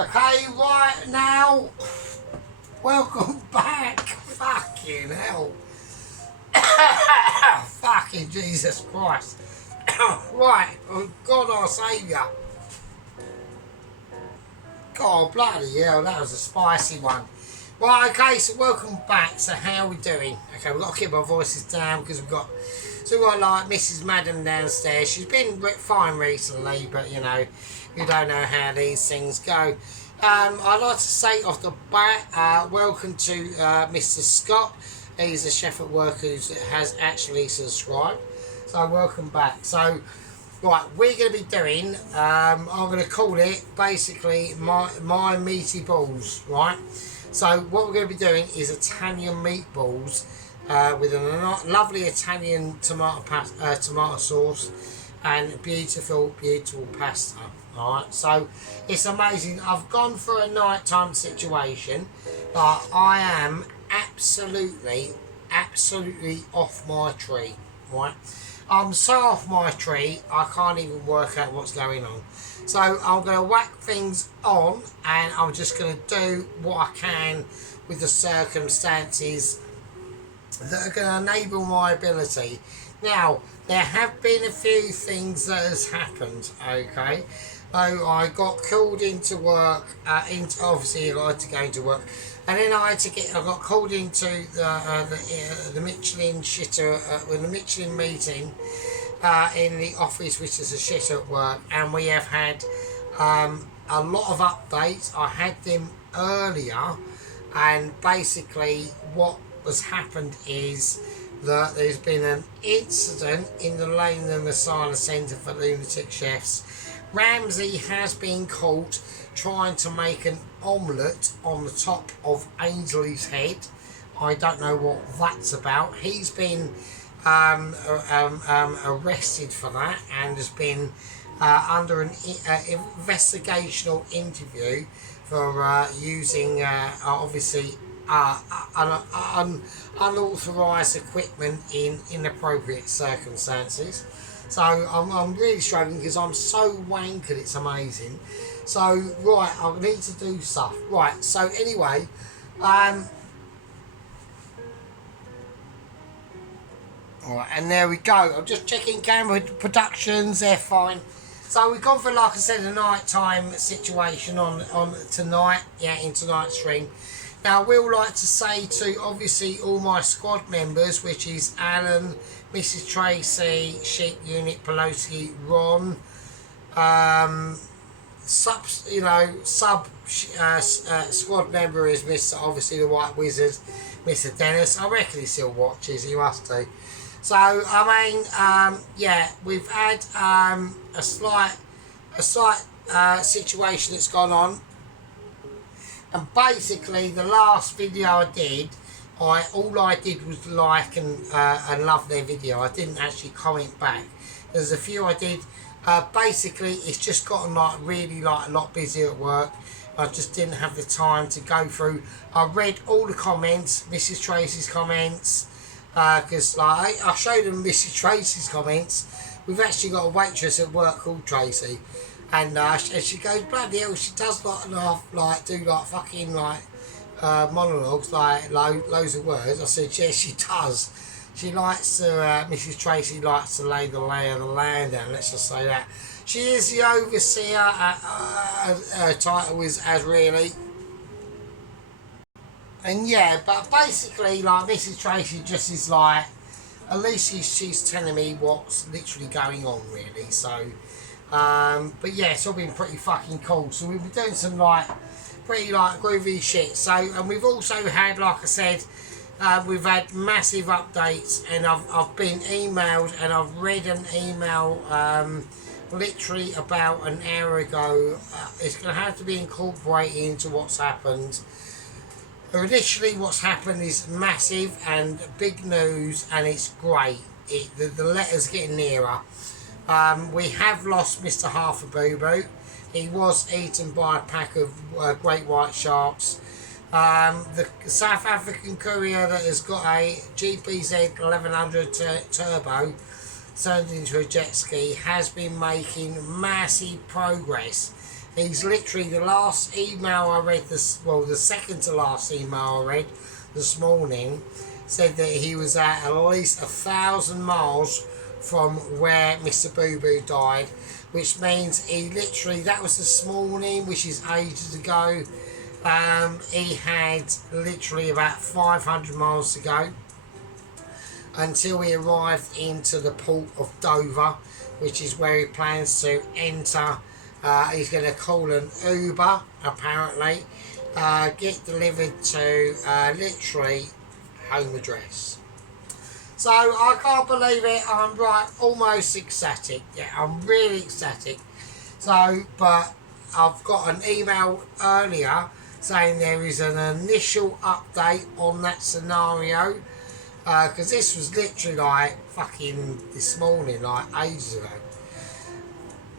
Okay, right now, welcome back. Fucking hell. Fucking Jesus Christ. Right, oh God our Saviour. God bloody hell, that was a spicy one. Right, okay, so welcome back. So how are we doing? Okay, we've got to keep our voices down because we've got like Mrs. Madam downstairs. She's been fine recently, but you know, you don't know how these things go. I'd like to say off the bat, welcome to Mr. Scott. He's a chef at work who has actually subscribed. So welcome back. So right, we're going to be doing, I'm going to call it basically my meaty balls, right? So what we're going to be doing is Italian meatballs with a lovely Italian tomato sauce and beautiful pasta. Alright, so it's amazing. I've gone for a nighttime situation, but I am absolutely off my tree, right? I'm so off my tree, I can't even work out what's going on. So I'm going to whack things on, and I'm just going to do what I can with the circumstances that are going to enable my ability. Now, there have been a few things that has happened, okay? So I got called into work, obviously I had to go into work, and then I got called into the Michelin shitter, with the Michelin meeting in the office, which is a shit at work, and we have had a lot of updates. I had them earlier, and basically what has happened is that there's been an incident in the Lane and Asylum Centre for Lunatic Chefs. Ramsey has been caught trying to make an omelette on the top of Ainsley's head. I don't know what that's about. He's been arrested for that and has been under an investigational interview for using obviously unauthorised equipment in inappropriate circumstances. So I'm really struggling because I'm so wankered, it's amazing. So right, I need to do stuff. Right, so anyway, alright, and there we go. I'm just checking camera productions, they're fine. So we've gone for, like I said, a nighttime situation on tonight, in tonight's stream. Now, I will like to say to, obviously, all my squad members, which is Alan, Mrs. Tracy, Sheep Unit, Pelosi, Ron, sub squad member is Mr. obviously the White Wizard, Mr. Dennis. I reckon he still watches, he must do. So, I mean, yeah, we've had a slight situation that's gone on. And basically, the last video I did, all I did was like and love their video. I didn't actually comment back. There's a few I did. Basically, it's just gotten really a lot busier at work. I just didn't have the time to go through. I read all the comments, Mrs. Tracy's comments, because I showed them Mrs. Tracy's comments. We've actually got a waitress at work called Tracy. And she goes, bloody hell, she does do fucking monologues, loads of words. I said, yes, she does. She likes to, Mrs. Tracy likes to lay the lay of the land down, let's just say that. She is the overseer, her title is as really. And yeah, but basically, Mrs. Tracy just is at least she's telling me what's literally going on, really, so. But yeah, it's all been pretty fucking cool. So we've been doing some pretty groovy shit. So, and we've also had, like I said, we've had massive updates, and I've been emailed, and I've read an email literally about an hour ago. It's going to have to be incorporated into what's happened. Initially, what's happened is massive and big news, and it's great. The letter's getting nearer. We have lost Mr. Half a Boo Boo. He was eaten by a pack of great white sharks. The South African courier that has got a GPZ 1100 turbo turned into a jet ski has been making massive progress He's literally the last email I read this, well, the second to last email I read this morning said that he was at least 1,000 miles from where Mr. Boo Boo died, which means he literally, that was this morning, which is ages ago. He had literally about 500 miles to go until he arrived into the port of Dover, which is where he plans to enter. He's going to call an Uber, apparently, get delivered to literally home address. So I can't believe it. I'm right, almost ecstatic. Yeah, I'm really ecstatic. So, but I've got an email earlier saying there is an initial update on that scenario, because this was literally like fucking this morning, like ages ago.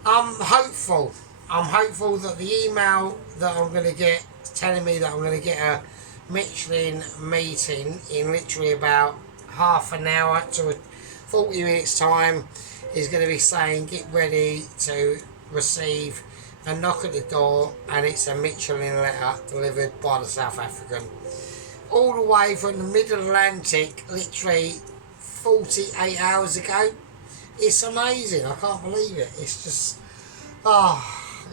I'm hopeful. I'm hopeful that the email that I'm going to get telling me that I'm going to get a Michelin meeting in literally about half an hour to 40 minutes time is going to be saying get ready to receive a knock at the door, and it's a Michelin letter delivered by the South African all the way from the Mid-Atlantic, literally 48 hours ago. It's amazing. I can't believe it. It's just,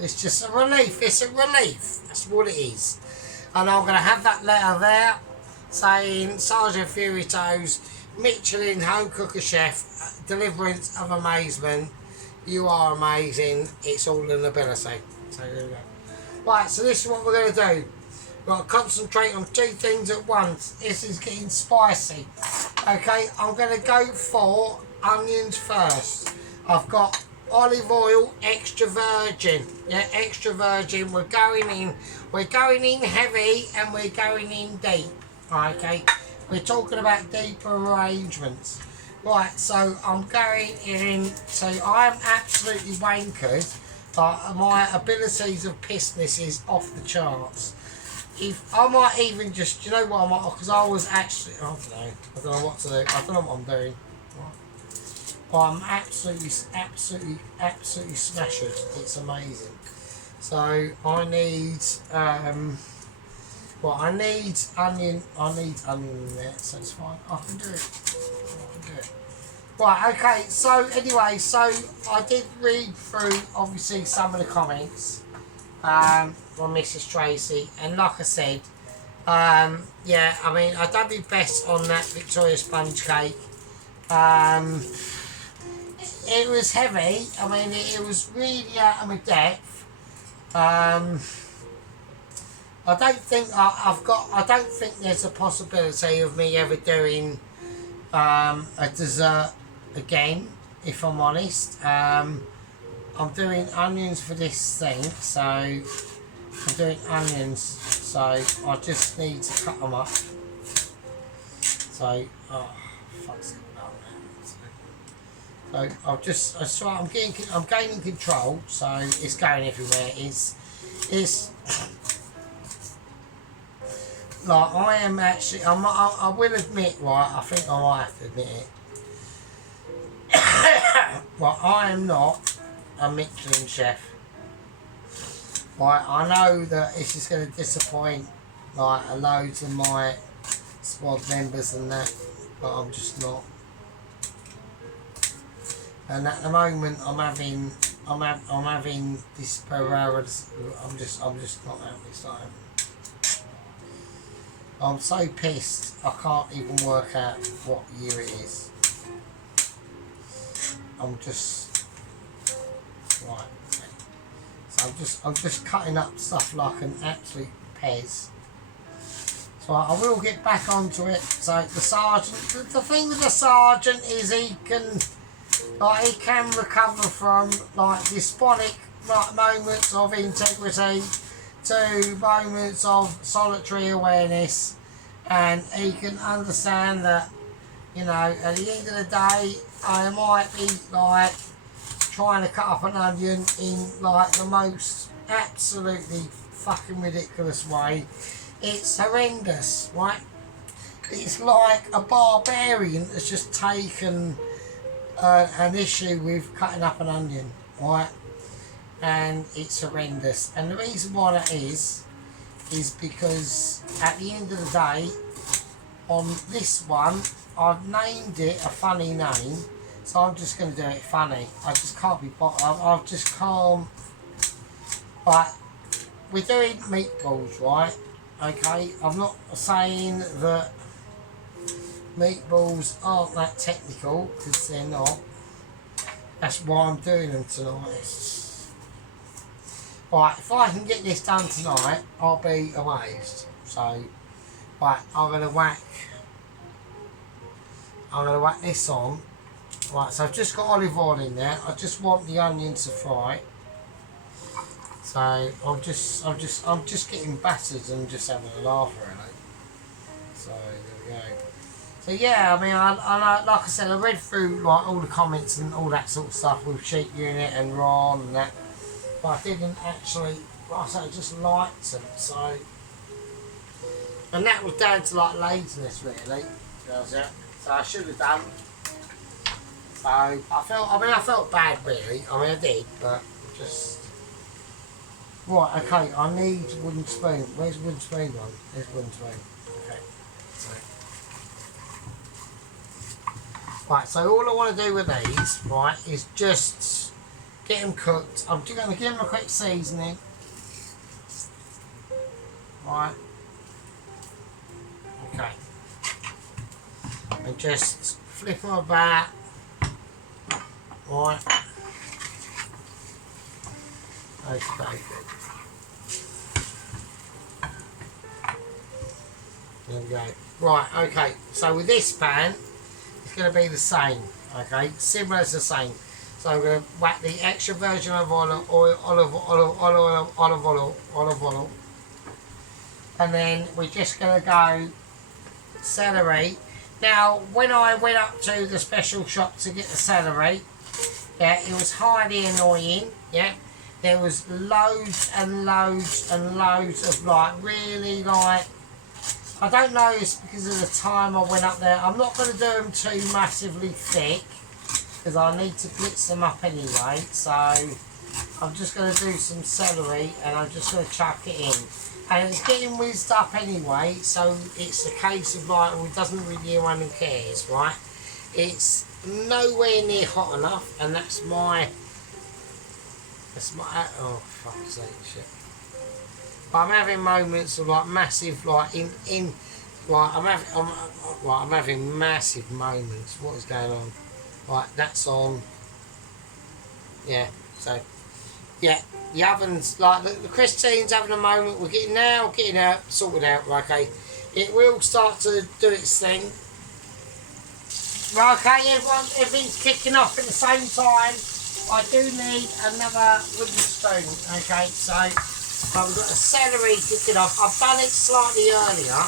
it's just a relief. It's a relief. That's what it is. And I'm going to have that letter there saying Sergeant Furito's Michelin home cooker chef, deliverance of amazement. You are amazing. It's all an ability. So there we go. Right, so this is what we're going to do. We've got to concentrate on two things at once. This is getting spicy. Okay, I'm going to go for onions first. I've got olive oil, extra virgin. Yeah, extra virgin. We're going in heavy and we're going in deep. Okay, we're talking about deeper arrangements. Right, so I'm going in. So I'm absolutely wankered, but my abilities of pissness is off the charts. If I might even just, you know what, I might, because I was actually, I don't know what to do. I don't know what I'm doing. But I'm absolutely smashed. It's amazing. So I need, well, I need onion in there, so it's fine. I can do it. Right, okay, so anyway, so I did read through, obviously, some of the comments from Mrs. Tracy, and like I said, yeah, I mean, I done my best on that Victoria sponge cake. It was heavy. I mean, it was really out of my depth. I don't think I don't think there's a possibility of me ever doing a dessert again, if I'm honest. I'm doing onions for this thing, so I'm doing onions, so I just need to cut them up. So, oh, fuck's it. So I'm gaining control. So it's going everywhere. It's like I am actually. I will admit, right? I think I might have to admit it. Well, I am not a Michelin chef. Right? I know that this is going to disappoint like loads of my squad members and that, but I'm just not. And at the moment, I'm having this per hour. I'm just not having this time. I'm so pissed. I can't even work out what year it is. I'm just right. Okay. So I'm just cutting up stuff like an absolute pez. So I will get back onto it. So the sergeant, the thing with the sergeant is he can recover from like despotic like moments of integrity to moments of solitary awareness, and he can understand that, you know, at the end of the day I might be like trying to cut up an onion in like the most absolutely fucking ridiculous way. It's horrendous, right? It's like a barbarian that's just taken an issue with cutting up an onion, right? and it's horrendous. And the reason why that is because at the end of the day, on this one, I've named it a funny name, so I'm just going to do it funny. I just can't be bothered. I just can't. But we're doing meatballs, right? Okay, I'm not saying that meatballs aren't that technical, because they're not. That's why I'm doing them tonight. Right, if I can get this done tonight, I'll be amazed. So, right, I'm gonna whack this on. Right, so I've just got olive oil in there. I just want the onions to fry. So I'm just getting battered and just having a laugh really. So there we go. So yeah, I mean, I like I said, I read through like all the comments and all that sort of stuff with Sheep Unit and Ron and that, but I didn't actually, like I said, I just liked them. So, and that was down to like laziness really. So I should have done. So I felt bad really. I mean, I did, but just. Right, okay, I need wooden spoon. Where's wooden spoon gone? There's wooden spoon. Okay. Right, so all I want to do with these, right, is just get them cooked. I'm just going to give them a quick seasoning. Right. Okay. And just flip them about. Right. Okay. There we go. Right, okay, so with this pan, it's going to be the same, okay, similar as the same. So I'm going to whack the extra virgin olive oil, and then we're just going to go celery. Now, when I went up to the special shop to get the celery, yeah, it was highly annoying, yeah. There was loads and loads and loads of like really like, I don't know, it's because of the time I went up there. I'm not going to do them too massively thick because I need to blitz them up anyway. So I'm just going to do some celery and I'm just going to chuck it in. And it's getting whizzed up anyway, so it's a case of like, well, it doesn't really anyone who cares, right? It's nowhere near hot enough, and that's my oh fuck's sake, shit. But I'm having moments of like massive, like I'm having massive moments. What is going on? Right, that's on. Yeah, so yeah, the oven's like the Christine's having a moment. We're getting out, sorted out. Okay, it will start to do its thing. Right, okay, everything's kicking off at the same time. I do need another wooden spoon. Okay, so I've got the celery kicking off. I've done it slightly earlier,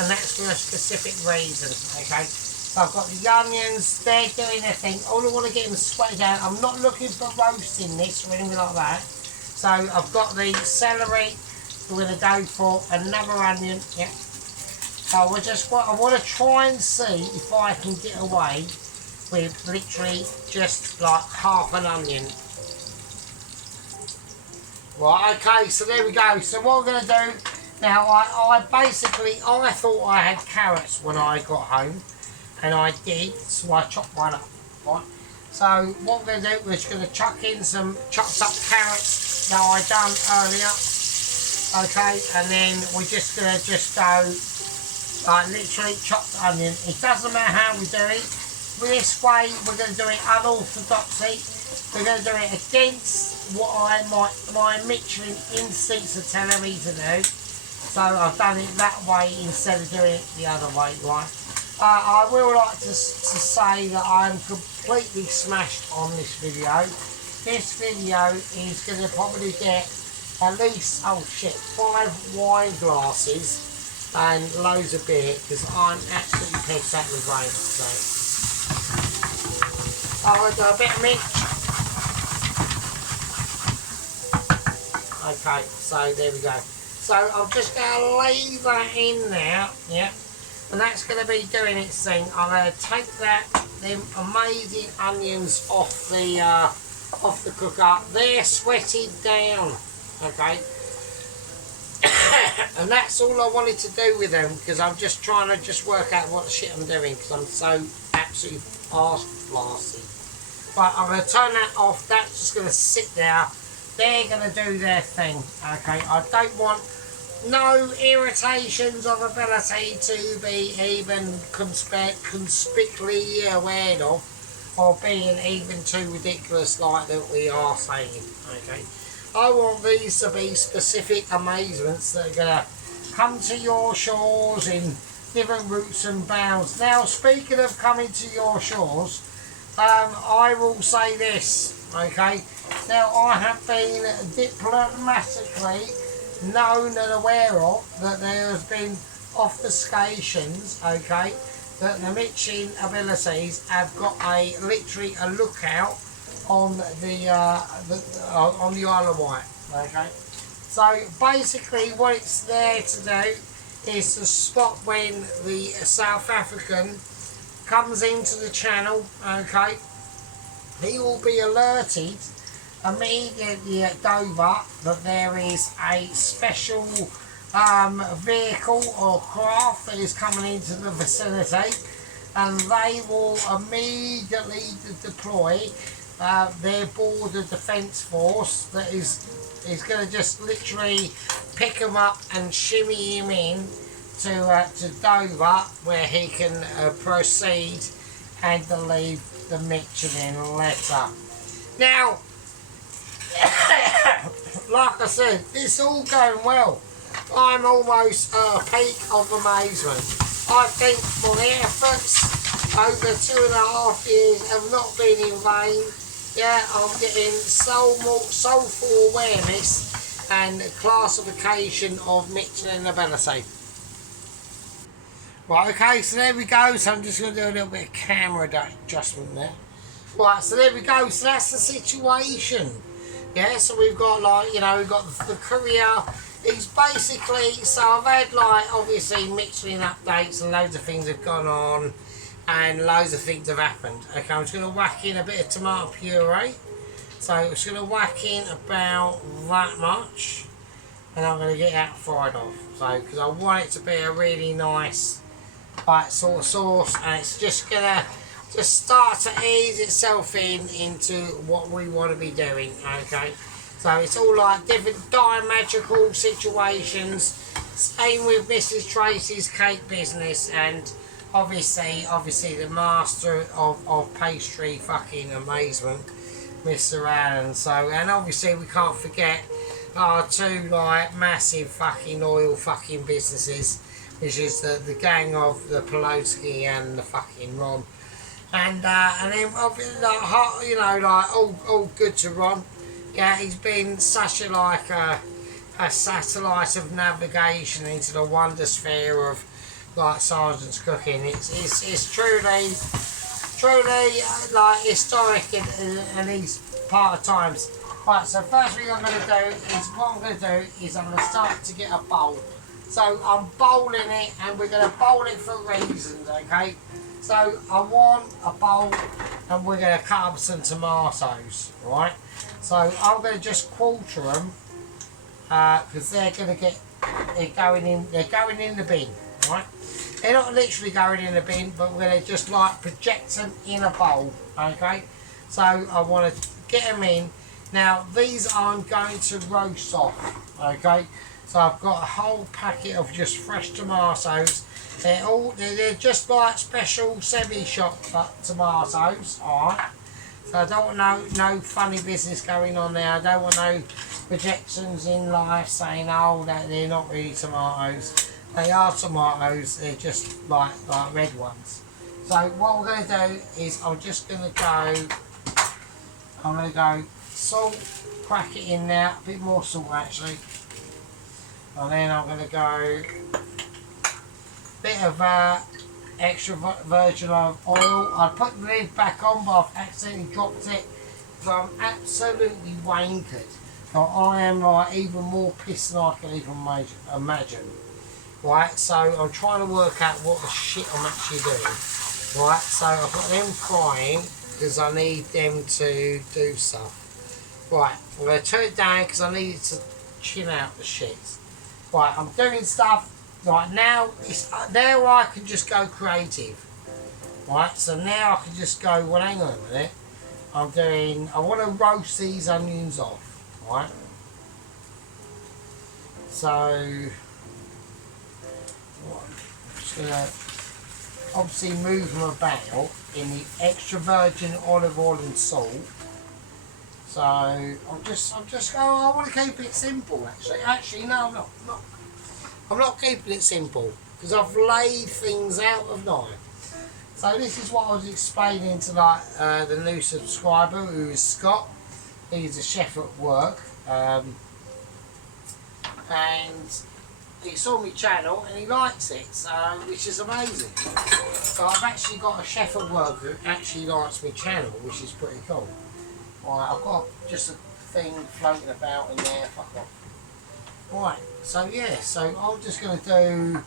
and that's for a specific reason. Okay, so I've got the onions. They're doing their thing. All I want to get them sweated out. I'm not looking for roasting this or anything like that. So I've got the celery we're going to go for, another onion. Yeah. So I want to try and see if I can get away with literally just like half an onion. Right, okay, so there we go. So what we're going to do now, I thought I had carrots when I got home, and I did, so I chopped one up. Right. So what we're going to do, we're just going to chuck in some chopped up carrots that I done earlier. Okay, and then we're just going to go like literally chopped onion. It doesn't matter how we do it. This way, we're going to do it unorthodoxy. We're going to do it against what my Michelin instincts are telling me to do. So I've done it that way instead of doing it the other way, right? I will like to say that I'm completely smashed on this video. This video is going to probably get at least, 5 wine glasses and loads of beer, because I'm absolutely pissed out with rain. So I'll do a bit of mint. Okay, so there we go. So I'm just going to lay that in there, yeah, and that's going to be doing its thing. I'm going to take them amazing onions off the off the cooker. They're sweated down, okay? And that's all I wanted to do with them, because I'm just trying to just work out what shit I'm doing, because I'm so absolutely arse-blasty. But I'm going to turn that off. That's just going to sit there. They're going to do their thing, okay? I don't want no irritations of ability to be even conspicuously aware of, or being even too ridiculous like that we are saying, okay? I want these to be specific amazements that are going to come to your shores in different routes and bounds. Now, speaking of coming to your shores, I will say this, okay? Now, I have been diplomatically known and aware of that there has been obfuscations, okay, that the mixing abilities have got literally a lookout on the Isle of Wight, okay. So basically, what it's there to do is to spot when the South African comes into the channel, okay. He will be alerted immediately at Dover that there is a special vehicle or craft that is coming into the vicinity, and they will immediately deploy their border defence force that is going to just literally pick him up and shimmy him in to Dover, where he can proceed and leave the Michelin letter. Now, like I said, it's all going well. I'm almost a peak of amazement. I think my efforts over 2.5 years have not been in vain. Yeah, I'm getting soulful awareness and classification of Michelin ability. Right, okay, so there we go. So I'm just going to do a little bit of camera adjustment there. Right, so there we go. So that's the situation. Yeah, so we've got, like, you know, we've got the courier. He's basically, so I've had, like, obviously Michelin updates and loads of things have gone on and loads of things have happened. Okay, I'm just going to whack in a bit of tomato puree. So I'm just going to whack in about that much, and I'm going to get that fried off. So, because I want it to be a really nice, like, sort of sauce, and it's just going to just start to ease itself into what we want to be doing, okay? So it's all like different diametrical situations. Same with Mrs. Tracy's cake business, and obviously the master of pastry fucking amazement, Mr. Allen. So, and obviously we can't forget our two, like, massive fucking oil fucking businesses, which is the gang of the Pelosi and the fucking Ron. And then obviously, like, you know, like, all good to Ron. Yeah, he's been such a, like, a satellite of navigation into the wonder sphere of, like, Sergeant's cooking. It's truly like historic in these part of times. Right, so first thing I'm going to do is I'm going to start to get a bowl. So I'm bowling it, and we're going to bowl it for reasons, okay? So I want a bowl, and we're going to cut up some tomatoes, right? So I'm going to just quarter them, because they're going to they're going in the bin, right? They're not literally going in the bin, but we're going to just, like, project them in a bowl, okay? So I want to get them in. Now these I'm going to roast off, okay? So I've got a whole packet of just fresh tomatoes. They're just like special semi-shop tomatoes, alright? So I don't want no funny business going on there. I don't want no projections in life saying, oh, that they're not really tomatoes. They are tomatoes, they're just like red ones. So what we're going to do is I'm going to go salt, crack it in there, a bit more salt actually. And then I'm going to go bit of extra virgin olive oil. I put the lid back on, but I've accidentally dropped it, so I'm absolutely wankered. So I am, like, even more pissed than I can even imagine. Right, so I'm trying to work out what the shit I'm actually doing. Right, so I've got them frying because I need them to do stuff. Right, I'm going to turn it down because I need it to chin out the shit. Right, I'm doing stuff. Right, now, now I can just go creative. Right, so now I can just go, well, hang on a minute. I want to roast these onions off. Right. So, I'm just going to obviously move them about in the extra virgin olive oil and salt. So I want to keep it simple. Actually, no, I'm not keeping it simple because I've laid things out of knife. So this is what I was explaining to the new subscriber, who is Scott. He's a chef at work, and he saw my channel and he likes it, so which is amazing. So I've actually got a chef at work who actually likes my channel, which is pretty cool. Right, I've got just a thing floating about in there, fuck off. Right, so yeah, so I'm just going to do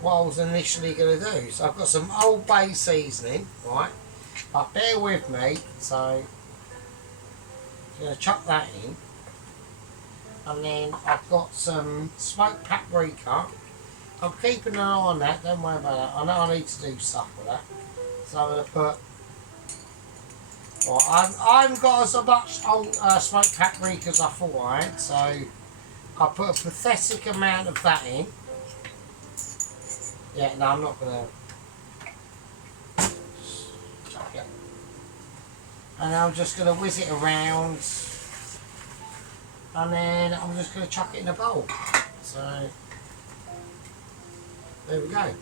what I was initially going to do. So I've got some Old Bay seasoning, right, but bear with me, so I'm going to chuck that in. And then I've got some smoked paprika. I'm keeping an eye on that, don't worry about that. I know I need to do stuff with that. So I'm going to put... Well, I haven't got as much smoked paprika as I thought I had, so I put a pathetic amount of that in. Yeah, no, I'm not going to... chuck it. And I'm just going to whiz it around. And then I'm just going to chuck it in a bowl. So, there we go.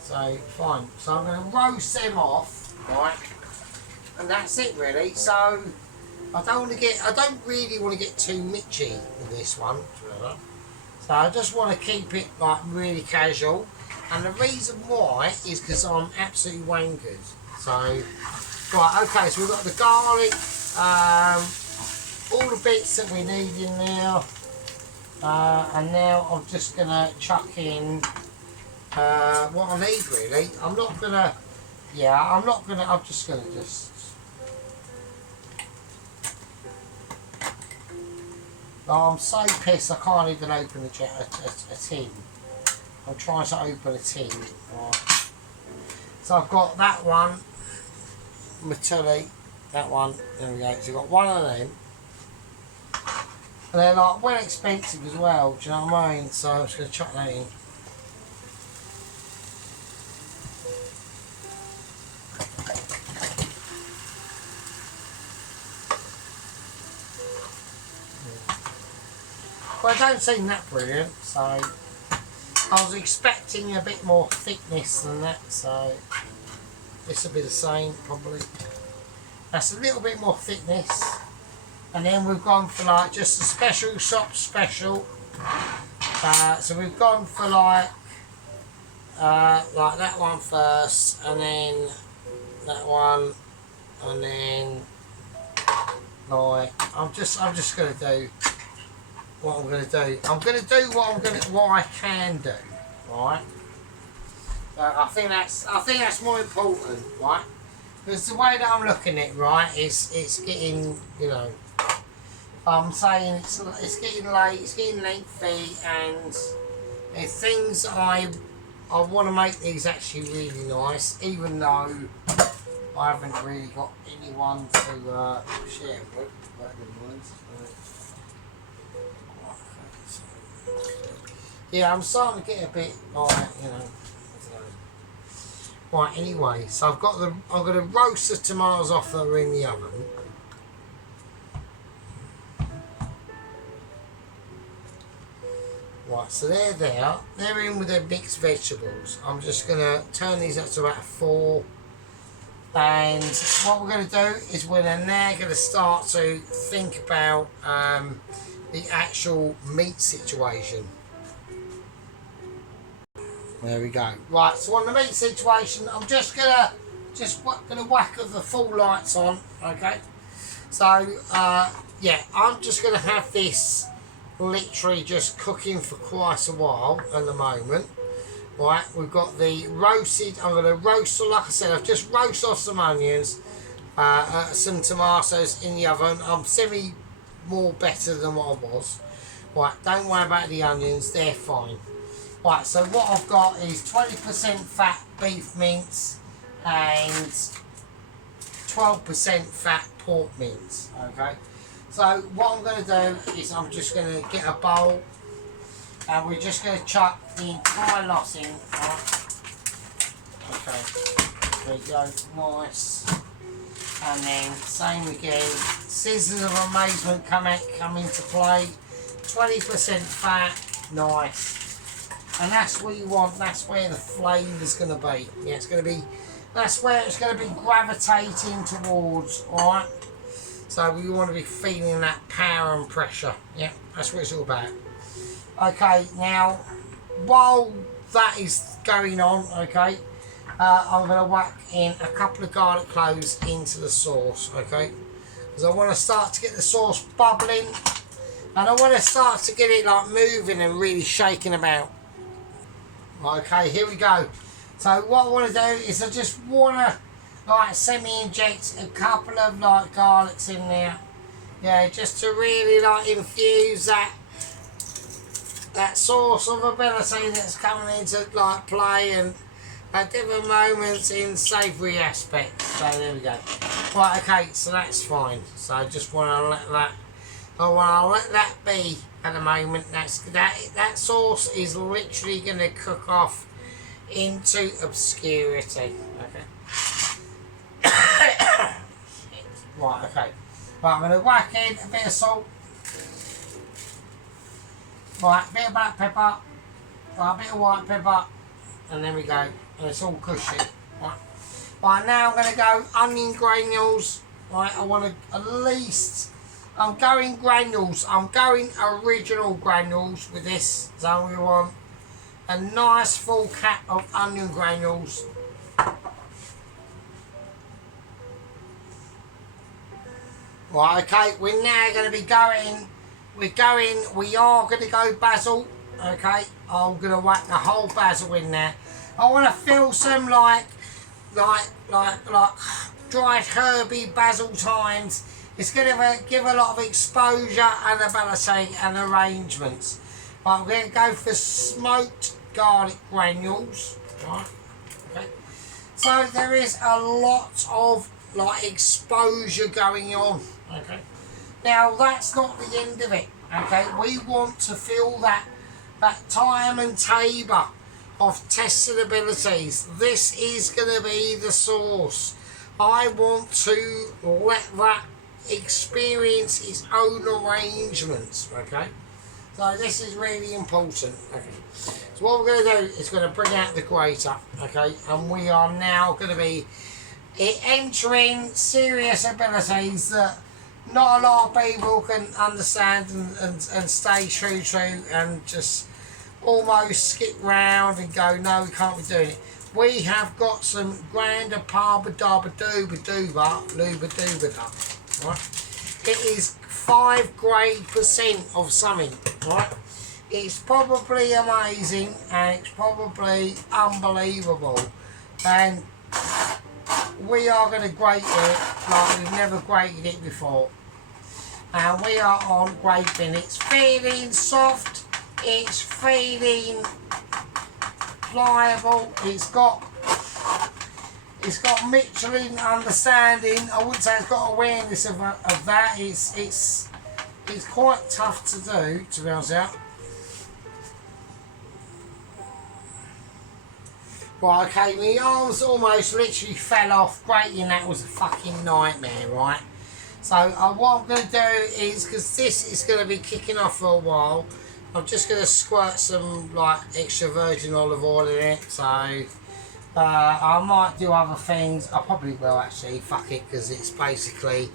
So, fine. So I'm going to roast them off, right? And that's it really. So, I don't really want to get too mitchy with this one. So I just want to keep it like really casual. And the reason why is because I'm absolutely wankered. So, right, okay, so we've got the garlic, all the bits that we need in there, and now I'm just going to chuck in what I need really. I'm just going to I'm so pissed I can't even open a tin. I'm trying to open a tin. Right. So I've got that one, Meaty, that one, there we go. So I've got one of them. And they're like well expensive as well, do you know what I mean? So I'm just going to chuck that in. Well, they don't seem that brilliant, so I was expecting a bit more thickness than that, so this will be the same probably. That's a little bit more thickness. And then we've gone for like just a special shop special. So we've gone for like that one first, and then that one, and then like I'm just gonna do what I'm gonna do. I'm gonna do what I can do, right? I think that's more important, right? Because the way that I'm looking at it, right, it's getting, you know, I'm saying it's getting late, it's getting lengthy, and there's things I want to make these actually really nice, even though I haven't really got anyone to share with. Yeah, I'm starting to get a bit like, you know. Right, anyway, so I'm going to roast the tomatoes off that are in the oven. Right, so they're there. They're in with their mixed vegetables. I'm just going to turn these up to about 4. And what we're going to do is we're now going to start to think about the actual meat situation. There we go. Right, so on the meat situation, I'm just gonna whack the full lights on, okay? So yeah, I'm just gonna have this literally just cooking for quite a while at the moment. Right, we've got the roasted. I'm gonna roast, like I said, I've just roasted off some onions, some tomatoes in the oven. I'm semi more better than what I was. Right, don't worry about the onions, they're fine. Right, so what I've got is 20% fat beef mince and 12% fat pork mince. Okay, so what I'm going to do is I'm just going to get a bowl and we're just going to chuck the entire lot in. Right? Okay, there we go, nice. And then same again, scissors of amazement come into play. 20% fat, nice. And that's what you want, that's where the flavour's going to be. Yeah, it's going to be, that's where it's going to be gravitating towards, alright? So we want to be feeling that power and pressure. Yeah, that's what it's all about. Okay, now, while that is going on, okay, I'm going to whack in a couple of garlic cloves into the sauce, okay? Because I want to start to get the sauce bubbling. And I want to start to get it like moving and really shaking about. Okay, here we go. So what I want to do is I just want to like semi-inject a couple of like garlics in there. Yeah, just to really like infuse that sauce of ability that's coming into like play and at different moments in savoury aspects. So there we go. Right, okay, so that's fine. So I just want to let that. Oh, well, I'll let that be at the moment. That sauce is literally going to cook off into obscurity. Okay. Right, okay. Right, I'm going to whack in a bit of salt. Right, a bit of black pepper. Right, a bit of white pepper. And there we go. And it's all cushy. Right. Right, now I'm going to go onion granules. Right, I want to at least... I'm going granules. I'm going original granules with this. So we want a nice full cap of onion granules. Right, okay, we're now going to be going, we are going to go basil, okay? I'm going to whack the whole basil in there. I want to feel some like dried herby basil thymes. It's going to give a lot of exposure and ability and arrangements. Right, I'm going to go for smoked garlic granules. Right, okay. So there is a lot of like exposure going on. Okay. Now that's not the end of it. Okay, we want to feel that time and tabour of tested abilities. This is going to be the sauce. I want to let that experience its own arrangements, okay? So this is really important, okay? So what we're going to do is going to bring out the grater, okay? And we are now going to be entering serious abilities that not a lot of people can understand and stay true to and just almost skip round and go, no, we can't be doing it. We have got some grander parba darba dooba dooba looba dooba da. Right. It is 5 grade % of something, right? It's probably amazing and it's probably unbelievable, and we are going to grate it like we've never grated it before, and we are on grating. It's feeling soft, it's feeling pliable, it's got Michelin understanding. I wouldn't say it's got awareness of that. It's quite tough to do, to be honest with you. Right, okay, my arms almost literally fell off. Grating that was a fucking nightmare, right? So what I'm going to do is, because this is going to be kicking off for a while, I'm just going to squirt some like extra virgin olive oil in it. So I might do other things. I probably will actually. Fuck it, because it's basically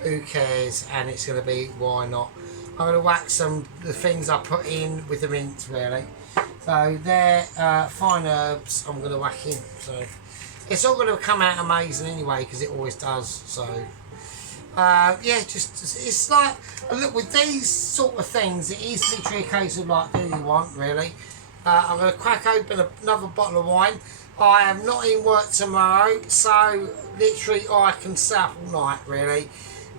who cares, and it's going to be why not. I'm going to whack the things I put in with the mince really. So they're fine herbs. I'm going to whack in. So it's all going to come out amazing anyway, because it always does. So yeah, just it's like, look, with these sort of things, it is literally a case of like, do you want really? I'm going to crack open another bottle of wine. I am not in work tomorrow, so literally I can stay up all night really.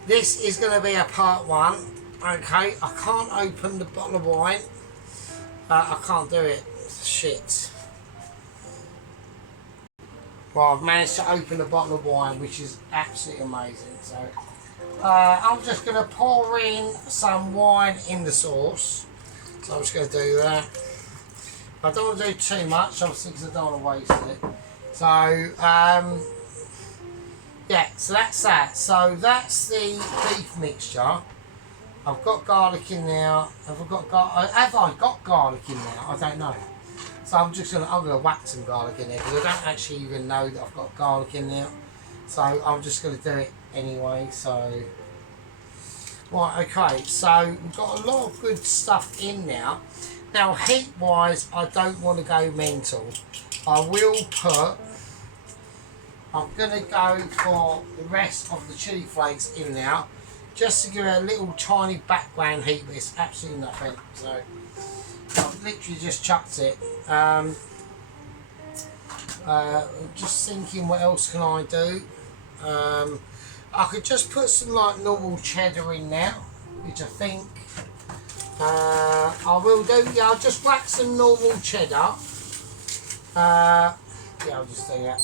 This is going to be a part one. Okay, I can't open the bottle of wine. I can't do it. Shit. Well, I've managed to open the bottle of wine, which is absolutely amazing. So I'm just going to pour in some wine in the sauce. So I'm just going to do that. I don't want to do too much, obviously, because I don't want to waste it. So, yeah, so that's that. So that's the beef mixture. I've got garlic in there. Have I got garlic in there? I don't know. So I'm gonna whack some garlic in there because I don't actually even know that I've got garlic in there. So I'm just gonna do it anyway. So, right, okay. So we've got a lot of good stuff in there. Now, heat-wise, I don't want to go mental. I'm going to go for the rest of the chilli flakes in there, just to give it a little tiny background heat, but it's absolutely nothing. So, I've literally just chucked it. Just thinking, what else can I do? I could just put some like normal cheddar in there, which I think I will do. Yeah, I'll just whack some normal cheddar. Yeah, I'll just do that.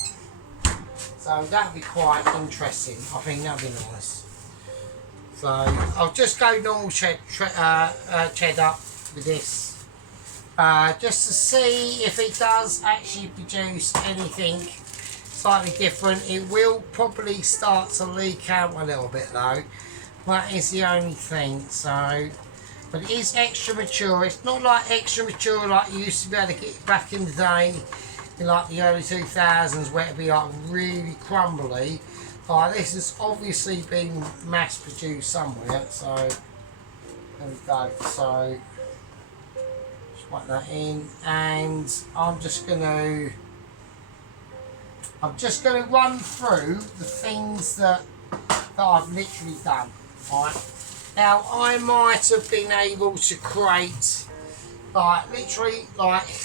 So that'll be quite interesting. I think that'll be nice. So I'll just go normal cheddar with this, just to see if it does actually produce anything slightly different. It will probably start to leak out a little bit though. That is the only thing. So. But it is extra mature. It's not like extra mature like you used to be able to get back in the day, in like the early 2000s, where it'd be like really crumbly. This has obviously been mass produced somewhere. So there we go. So just whack that in, and I'm just gonna run through the things that I've literally done. Right. Now, I might have been able to create literally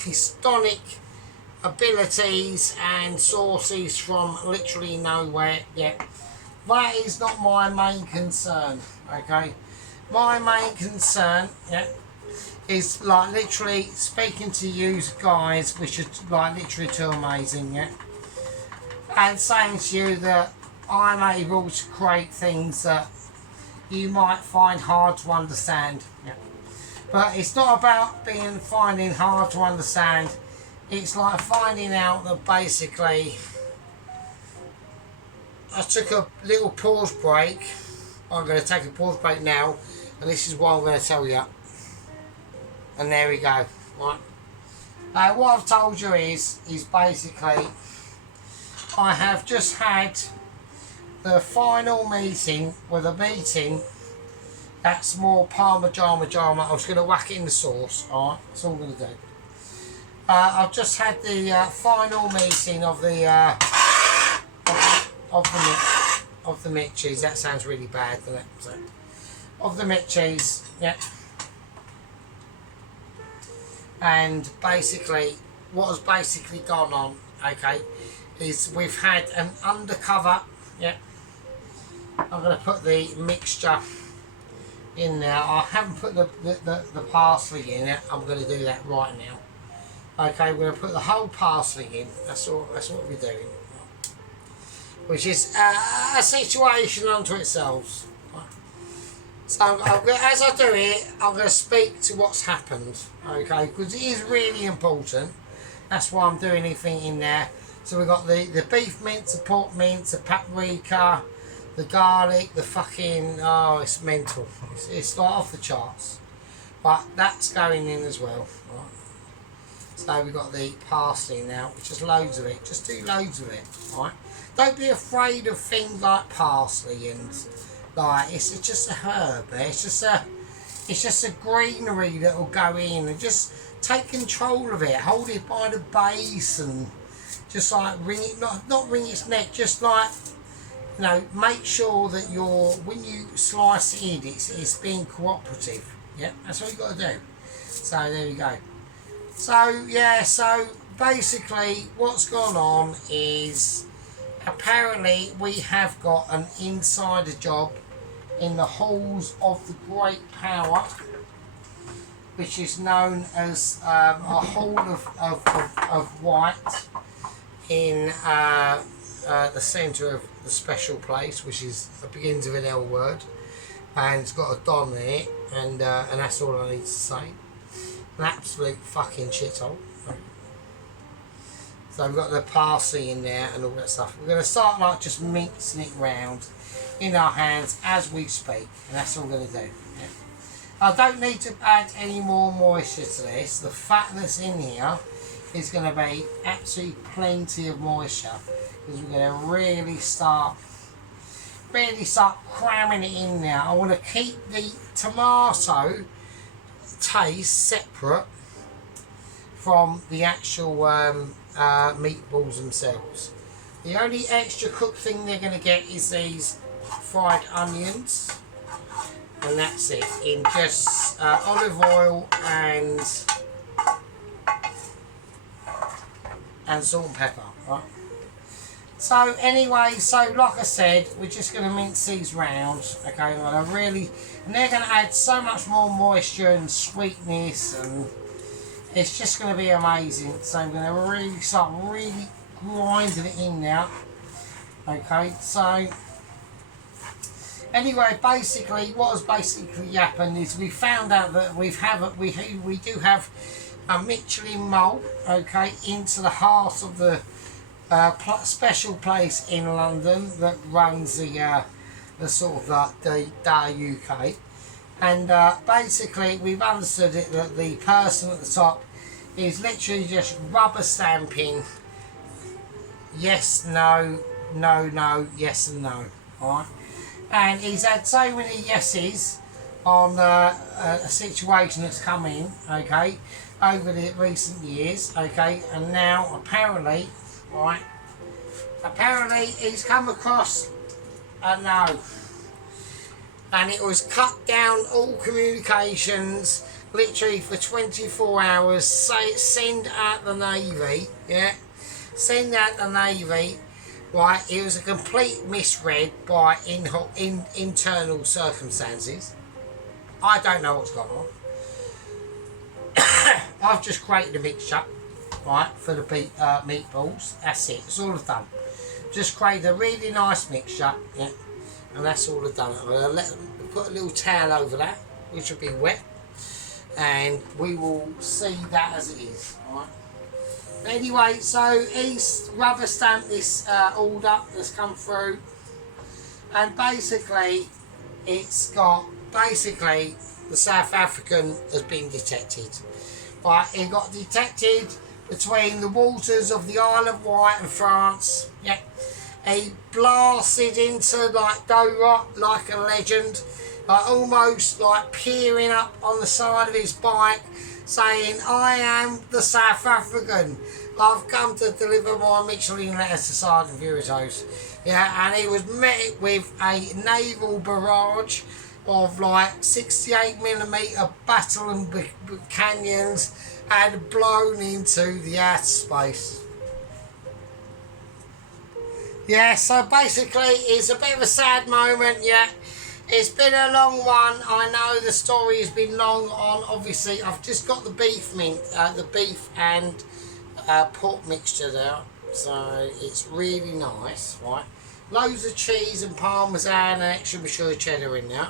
historic abilities and sources from literally nowhere. Yeah, that is not my main concern. Okay, my main concern, yeah, is literally speaking to you guys, which is literally too amazing. Yeah, and saying to you that I'm able to create things that you might find hard to understand. Yeah. But it's not about finding hard to understand. It's like finding out that basically I took a little pause break. I'm going to take a pause break now, and this is what I'm going to tell you. And there we go. Right. What I've told you is basically I have just had the final meeting with a meeting. That's more Parmesan. I was going to whack it in the sauce. Alright, that's all I'm going to do. I've just had the final meeting of the Meaties. That sounds really bad, doesn't it? So, of the Meaties, yeah. And basically, what has basically gone on, okay, is we've had an undercover, yeah. I'm going to put the mixture in there. I haven't put the parsley in it. I'm going to do that right now. Okay, we're going to put the whole parsley in. That's what we're doing. Which is a situation unto itself. So as I do it, I'm going to speak to what's happened. Okay, because it is really important. That's why I'm doing anything in there. So we've got the beef mince, the pork mince, the paprika, the garlic, the fucking, oh, it's mental. It's like off the charts. But that's going in as well. Right. So we've got the parsley now, which is loads of it. Just do loads of it. Right. Don't be afraid of things like parsley and it's just a herb. It's just a greenery that will go in, and just take control of it. Hold it by the base and just wring it, not wring its neck, just make sure that when you slice it in, it's being cooperative. Yeah, that's what you've got to do. So there we go. So yeah, so basically what's gone on is apparently we have got an insider job in the halls of the Great Power, which is known as a hall of white in the centre of the special place, which is begins with an L word, and it's got a Don in it, and that's all I need to say. An absolute fucking shithole. So we've got the parsley in there and all that stuff. We're going to start like just mixing it round in our hands as we speak, and that's all we're going to do. Yeah. I don't need to add any more moisture to this. The fat that's in here is going to be absolutely plenty of moisture, because we're going to really start cramming it in there. I want to keep the tomato taste separate from the actual meatballs themselves. The only extra cooked thing they're going to get is these fried onions, and that's it, in just olive oil and salt and pepper, right? So anyway, so like I said, we're just going to mince these round, okay? And they're going to add so much more moisture and sweetness, and it's just going to be amazing. So I'm going to really start grinding it in now. Okay, so anyway, basically what has basically happened is we found out that we do have a Michelin mole, okay, into the heart of the special place in London that runs the sort of the UK. And basically we've understood it that the person at the top is literally just rubber stamping yes, no, no, no, yes and no. Alright? And he's had so many yeses on a situation that's come in, okay, over the recent years, okay, and now apparently, right, apparently he's come across a no. And it was cut down all communications literally for 24 hours. Send out the Navy, yeah, send out the Navy, right? It was a complete misread by internal circumstances. I don't know what's gone on. I've just created a mixture, right, for the meatballs. That's it. That's all I've done. Just created a really nice mixture, yeah. And that's all I've done. I'm going to put a little towel over that, which will be wet, and we will see that as it is. Alright. Anyway, so he's rubber stamped this order that's come through, and basically it's got the South African has been detected. Right, it got detected between the waters of the Isle of Wight and France. Yeah. He blasted into like Dover like a legend, like almost like peering up on the side of his bike, saying, "I am the South African. I've come to deliver my Michelin letter to Sergeant Vuritos." Yeah, and he was met with a naval barrage of like 68mm battle and cannons, and blown into the outer space. Yeah, so basically it's a bit of a sad moment, yeah. It's been a long one. I know the story has been long on, obviously. I've just got the beef and pork mixture there. So it's really nice, right? Loads of cheese and parmesan and extra mature cheddar in there.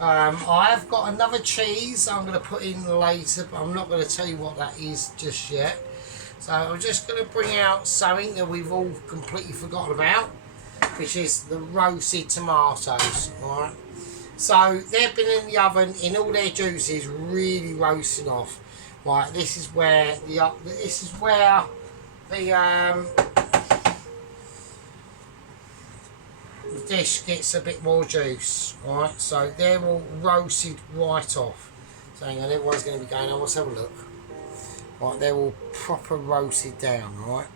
I have got another cheese I'm going to put in later, but I'm not going to tell you what that is just yet. So I'm just going to bring out something that we've all completely forgotten about, which is the roasted tomatoes. Alright, so they've been in the oven in all their juices, really roasting off. Right, this is where the dish gets a bit more juice. Alright, so they're all roasted right off. So hang on, everyone's going to be going on. Let's have a look. Right, they're all proper roasted down, right?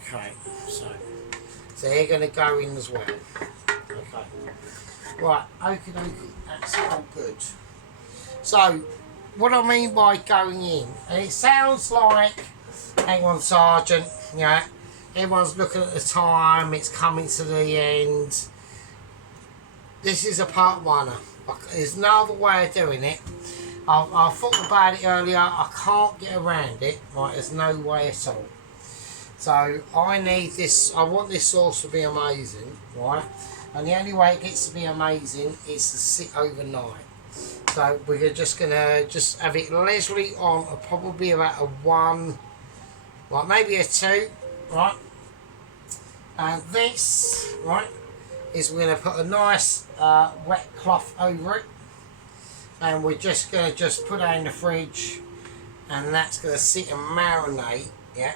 Okay, so they're going to go in as well. Okay. Right, okie dokie, that's all good. So, what I mean by going in, and it sounds like, hang on, Sergeant, yeah, everyone's looking at the time, it's coming to the end. This is a part one. There's no other way of doing it. I thought about it earlier, I can't get around it, right, there's no way at all. So I need this, I want this sauce to be amazing, right, and the only way it gets to be amazing is to sit overnight. So we're just gonna just have it leisurely on, probably about a 1, like maybe a 2, right, and this, right, is we're going to put a nice wet cloth over it, and we're just going to just put that in the fridge, and that's going to sit and marinate, yeah,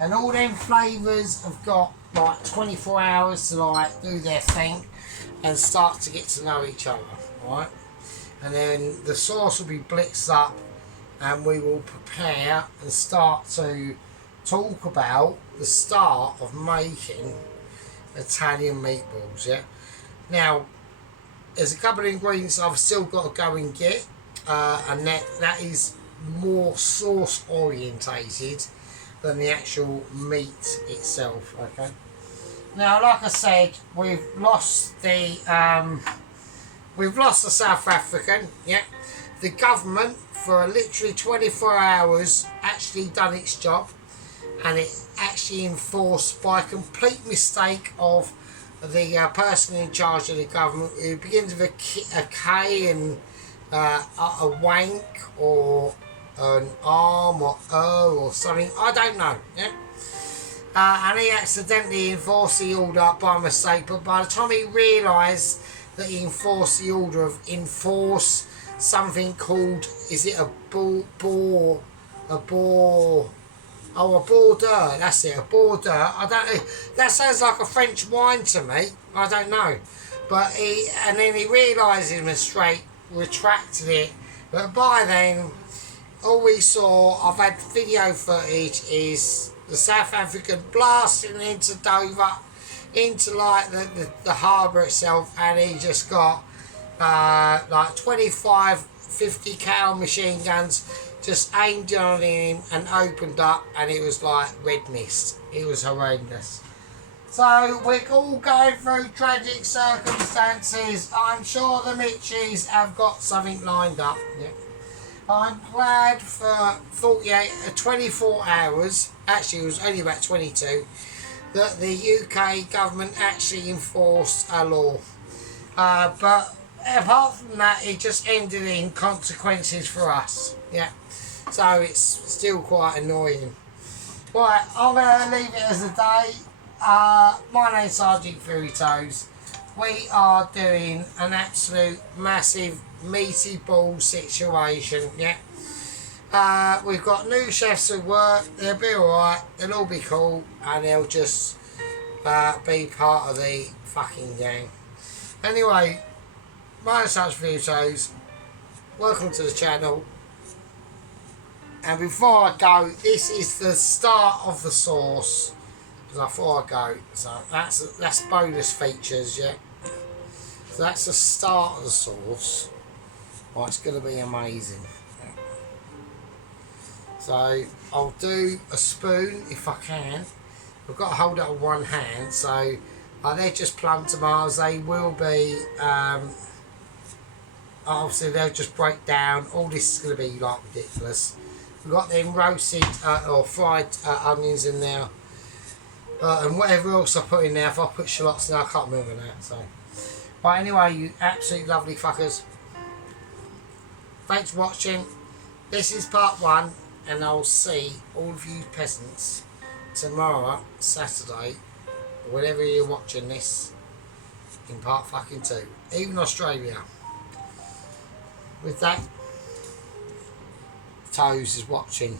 and all them flavours have got like 24 hours to like do their thing and start to get to know each other, right, and then the sauce will be blitzed up and we will prepare and start to talk about the start of making Italian meatballs, yeah. Now, there's a couple of ingredients I've still got to go and get, and that is more sauce orientated than the actual meat itself. Okay. Now, like I said, we've lost the South African. Yeah, the government for literally 24 hours actually done its job. And it actually enforced by a complete mistake of the person in charge of the government. It begins with a K and a wank or an arm or something. I don't know. Yeah. And he accidentally enforced the order by mistake. But by the time he realised that he enforced the order of enforce something called, is it a boar? Oh, a Bordeaux, that's it, a Bordeaux. I don't know, that sounds like a French wine to me. I don't know. But then he realised his mistake, retracted it. But by then, all we saw, I've had video footage, is the South African blasting into Dover, into like the harbour itself, and he just got like 25, 50 cal machine guns just aimed on him and opened up, and it was like red mist. It was horrendous. So we're all going through tragic circumstances. I'm sure the Mitchies have got something lined up. Yeah. I'm glad for 24 hours, actually it was only about 22, that the UK government actually enforced a law. But apart from that, it just ended in consequences for us. Yeah. So it's still quite annoying. Right, I'm going to leave it as a day. My name's Sergeant Fury Toes. We are doing an absolute massive meaty ball situation, yeah. We've got new chefs who work, they'll be alright, they'll all be cool, and they'll just be part of the fucking gang. Anyway, my name's Sergeant Fury Toes. Welcome to the channel. And before I go, this is the start of the sauce. Because I thought I'd go. So that's bonus features, yeah. So that's the start of the sauce. Oh, it's going to be amazing. So I'll do a spoon if I can. I've got to hold it with one hand. So they're just plum tomatoes. They will be, obviously they'll just break down. All this is going to be like ridiculous. We've got them roasted or fried onions in there. And whatever else I put in there. If I put shallots in there, I can't remember that. So, but anyway, you absolutely lovely fuckers. Thanks for watching. This is part 1, and I'll see all of you peasants tomorrow, Saturday, whenever you're watching this, in part fucking 2. Even Australia. With that, Toes is watching.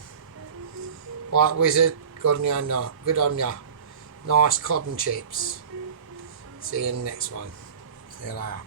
White Wizard, good on ya. Good on ya. Nice cod and chips. See you in the next one. See you later.